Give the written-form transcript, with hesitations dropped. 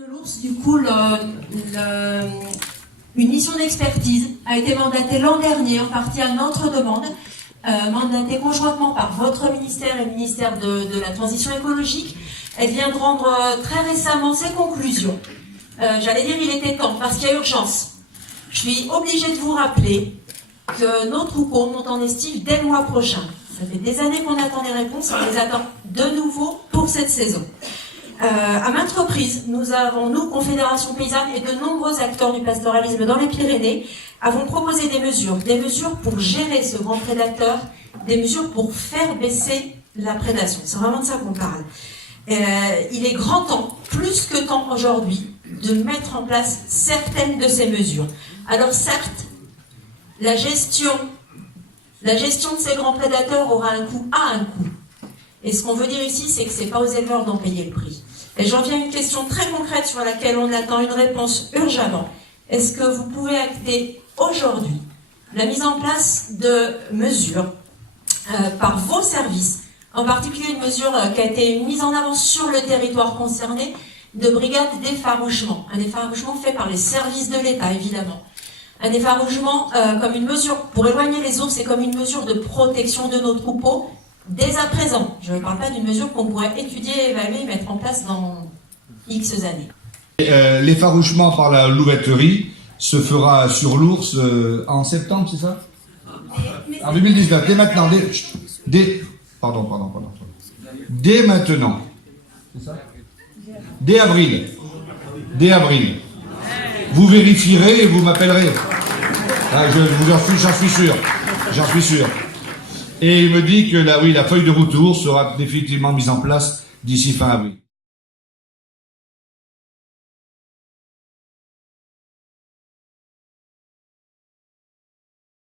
de l'Ours, du coup, une mission d'expertise a été mandatée l'an dernier, en partie à notre demande, mandatée conjointement par votre ministère et le ministère de la Transition écologique. Elle vient de rendre très récemment ses conclusions. J'allais dire il était temps, parce qu'il y a urgence. Je suis obligée de vous rappeler que nos troupeaux montent en estive dès le mois prochain. Ça fait des années qu'on attend des réponses, on les attend de nouveau pour cette saison. À maintes reprises, nous, Confédération Paysanne et de nombreux acteurs du pastoralisme dans les Pyrénées, avons proposé des mesures pour gérer ce grand prédateur, des mesures pour faire baisser la prédation. C'est vraiment de ça qu'on parle. Il est grand temps, plus que temps aujourd'hui, de mettre en place certaines de ces mesures. Alors certes, la gestion de ces grands prédateurs aura un coût, Et ce qu'on veut dire ici, c'est que ce n'est pas aux éleveurs d'en payer le prix. Et j'en viens à une question très concrète sur laquelle on attend une réponse urgemment. Est-ce que vous pouvez acter aujourd'hui la mise en place de mesures par vos services, en particulier une mesure qui a été mise en avant sur le territoire concerné, de brigade d'effarouchement. Un effarouchement fait par les services de l'État, évidemment. Un effarouchement comme une mesure pour éloigner les ours et comme une mesure de protection de nos troupeaux, dès à présent. Je ne parle pas d'une mesure qu'on pourrait étudier, évaluer et mettre en place dans X années. L'effarouchement par la louveterie se fera sur l'ours en septembre, c'est ça? En 2019, dès maintenant, dès maintenant. C'est ça? Dès avril. Vous vérifierez et vous m'appellerez. Ah, j'en suis sûr. Et il me dit que la feuille de route ours sera définitivement mise en place d'ici fin avril.